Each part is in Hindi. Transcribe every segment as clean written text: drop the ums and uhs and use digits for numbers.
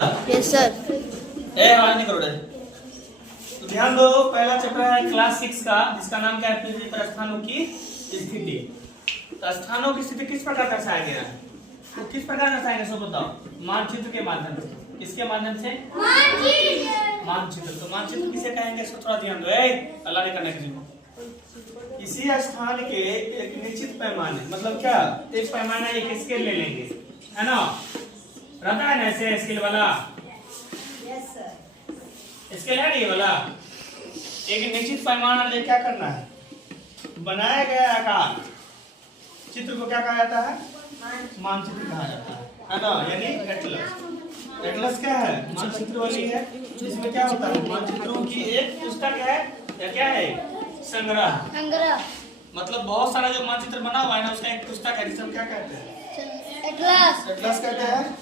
Yes sir. आवाज नहीं करो। तो ध्यान दो, पहला चैप्टर है क्लास 6 का, जिसका नाम क्या है? पृथ्वी पर स्थानों की स्थिति। तो स्थानों की स्थिति किस प्रकार दर्शाया गया है? तो किस प्रकार दर्शाएंगे सो बताओ? मानचित्र के माध्यम से। किसके माध्यम से? मानचित्र। तो मानचित्र किसे कहेंगे इसको थोड़ा ध्यान दो। अल्लाह ने करना किसी को इसी स्थान के एक निश्चित पैमाने, मतलब क्या, एक पैमाना, एक स्केल ले लेंगे, है ना? रहता है ना ऐसे स्केल वाला? Yes sir. स्केल है ना ये वाला? एक निश्चित पैमाना ले क्या करना है? बनाया गया आकार चित्र को क्या कहा जाता है? मानचित्र कहा जाता है ना? यानी एटलस। एटलस क्या है? मानचित्र वाली है, जिसमें क्या होता है? मानचित्रों की एक पुस्तक है या क्या है? संग्रह। मतलब बहुत सारा जो मानचित्र बना हुआ है ना, उसका एक पुस्तक है, जिसे हम क्या कहते हैं? एटलस कहते हैं।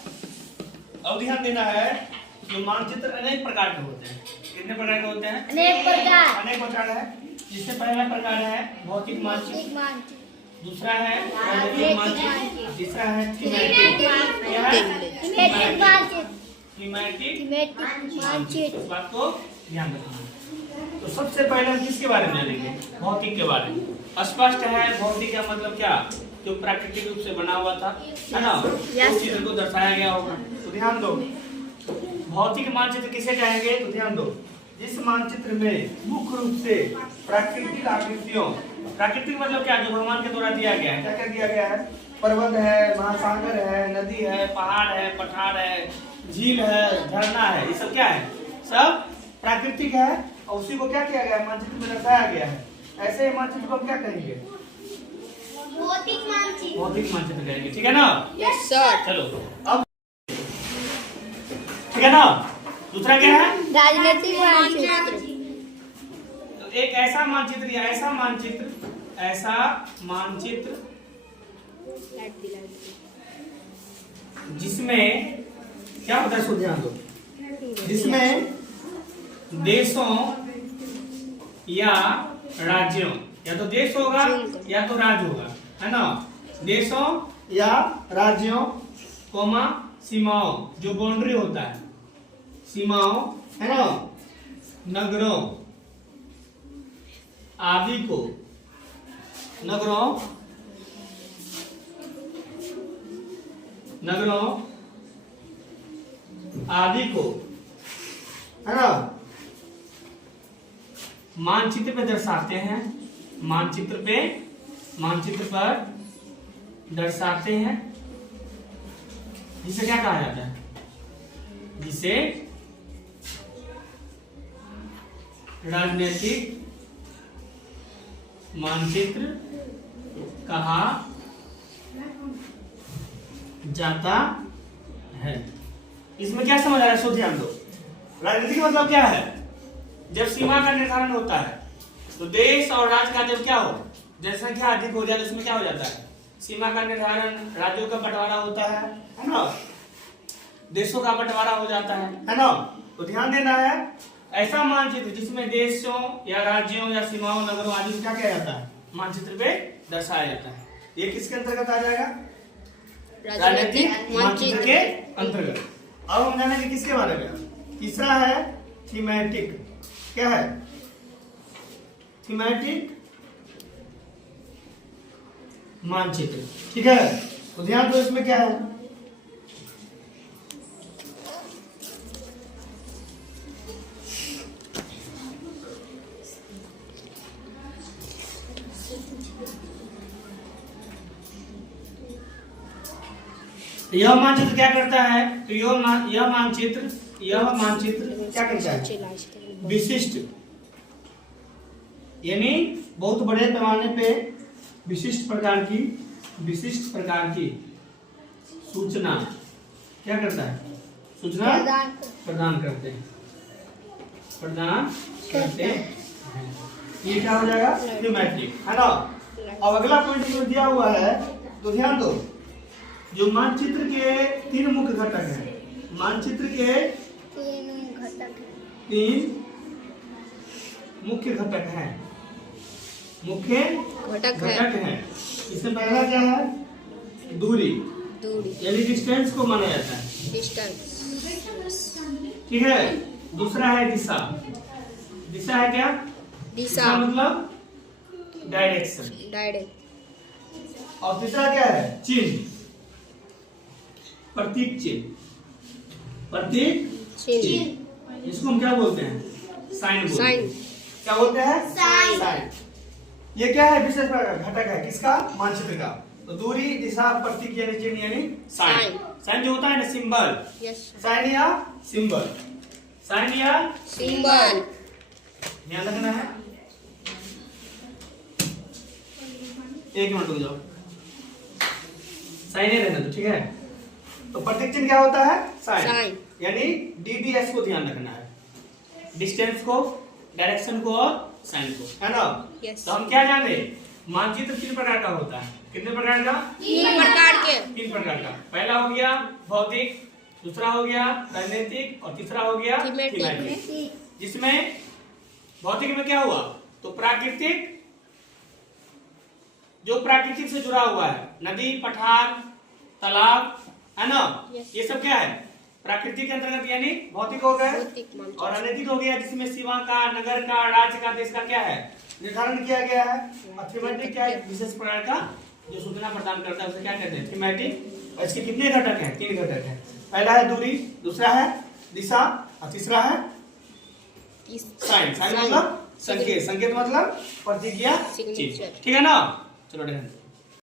अब ध्यान देना है, जो मानचित्र अनेक प्रकार के होते हैं। कितने प्रकार के होते हैं? अनेक प्रकार है। जिससे पहला प्रकार है भौतिक मानचित्र, दूसरा है राजनीतिक मानचित्र, तीसरा है थीमेटिक मानचित्र। इस बात को ध्यान रखना। तो सबसे पहले हम किसके बारे में जानेंगे? भौतिक के बारे में। स्पष्ट है भौतिक का मतलब क्या? जो प्राकृतिक रूप से बना हुआ था, है ना? उस चीज को दर्शाया गया होगा। तो ध्यान दो, भौतिक मानचित्र किसे कहेंगे? तो ध्यान दो, जिस मानचित्र में मुख्य रूप से प्राकृतिक आकृतियों, प्राकृतिक मतलब क्या, जो भगवान के द्वारा दिया गया है, क्या क्या दिया गया है? पर्वत है, महासागर है, नदी है, पहाड़ है, पठार है, झील है, झरना है, ये सब क्या है? सब प्राकृतिक है, और उसी को क्या किया गया है? मानचित्र में दर्शाया गया है। ऐसे मानचित्र को हम क्या कहेंगे? भौतिक मानचित्र कहेंगे। ठीक है ना? Yes sir. चलो अब ठीक है ना? दूसरा क्या है? राजनीतिक मानचित्र। तो एक ऐसा मानचित्र या ऐसा मानचित्र जिसमें क्या होता है? सो ध्यान दो, जिसमें देशों या राज्यों, या तो देश होगा या तो राज्य होगा, है ना? देशों या राज्यों, कोमा सीमाओं, जो बाउंड्री होता है, सीमाओं, है ना? नगरों आदि को, नगरों आदि को, है ना, मानचित्र पे दर्शाते हैं। मानचित्र पर दर्शाते हैं, जिसे क्या कहा जाता है? जिसे राजनीतिक मानचित्र कहा जाता है। इसमें क्या समझ आ रहा है? सो ध्यान दो, राजनीतिक मतलब क्या है? जब सीमा का निर्धारण होता है, तो देश और राज्य का जब क्या हो, जनसंख्या अधिक हो जाए, तो उसमें क्या हो जाता है? सीमा का निर्धारण, राज्यों का बंटवारा होता है ना? देशों का बंटवारा हो जाता है ना? तो ध्यान देना है, ऐसा मानचित्र जिसमें देशों या राज्यों या सीमाओं, नगरों आदि को क्या किया जाता है? मानचित्र पे दर्शाया जाता है। ये किसके अंतर्गत आ जाएगा? राजनीतिक मानचित्र के अंतर्गत। अब हम जानेंगे किसके बारे में? तीसरा है थीमेटिक। क्या है? थीमेटिक मानचित्र। ठीक है, तो ध्यान दो, इसमें क्या है? यह मानचित्र क्या करता है? तो यह मानचित्र क्या करता है? विशिष्ट, यानी बहुत बड़े पैमाने पे विशिष्ट प्रकार की सूचना क्या करता है? सूचना प्रदान करते हैं। ये क्या हो जाएगा? थीमेटिक, है ना? अब अगला पॉइंट जो दिया हुआ है, तो ध्यान दो, जो मानचित्र के 3 मुख्य घटक हैं। मानचित्र के 3 मुख्य घटक हैं। इसमें पहला क्या है? दूरी, दूरी यानी डिस्टेंस को माना जाता है। डिस्टेंस ठीक है। दूसरा है दिशा। दिशा है क्या? दिशा मतलब डायरेक्शन। डायरेक्ट। और तीसरा क्या है? चिन्ह, प्रतीक चिन्ह। प्रतीक चिन्ह। इसको हम क्या बोलते हैं? साइन बोलते हैं। साइन। क्या बोलते हैं? साइन। साइन। ये क्या है? विशेष घटक है किसका? मानचित्र का। तो दूरी, दिशा, प्रतीक यानी चिन्ह यानी साइन। साइन जो होता है ना, सिंबल। यस। साइन या सिंबल। साइन या सिंबल। ध्यान रखना है। एक मिनट रुक जाओ, साइन ही रहना तो ठीक है। तो प्रतीक चिन्ह क्या होता है? साइन। यानी डीडीएस को ध्यान रखना है, डिस्टेंस को, डायरेक्शन को और साइन को, है ना? Yes. तो हम क्या जाने, मानचित्र कितने प्रकार का होता है? कितने प्रकार का? 3 प्रकार के। 3 प्रकार का। पहला हो गया भौतिक, दूसरा हो गया राजनीतिक और तीसरा हो गया थीमेटिक। जिसमें भौतिक में क्या हुआ? तो प्राकृतिक, जो प्राकृतिक से जुड़ा हुआ है, नदी, पठार, तालाब, है ना? Yes. ये सब क्या है? प्राकृतिक के अंतर्गत यानी भौतिक हो गए। भौतिक। और अनैतिक हो गया जिसमें सीमा का, नगर का, राज्य का, देश का क्या है? निर्धारण किया गया है। और थीमेटिक क्या है? विशेष प्रकार का जो सूचना प्रदान करता है उसे क्या कहते हैं? थीमेटिक। और इसके कितने घटक हैं? 3 घटक हैं। पहला है दूरी, दूसरा है दिशा और तीसरा है साइन। साइन मतलब संकेत, संकेत मतलब प्रतीक या चिन्ह। ठीक है ना? चलो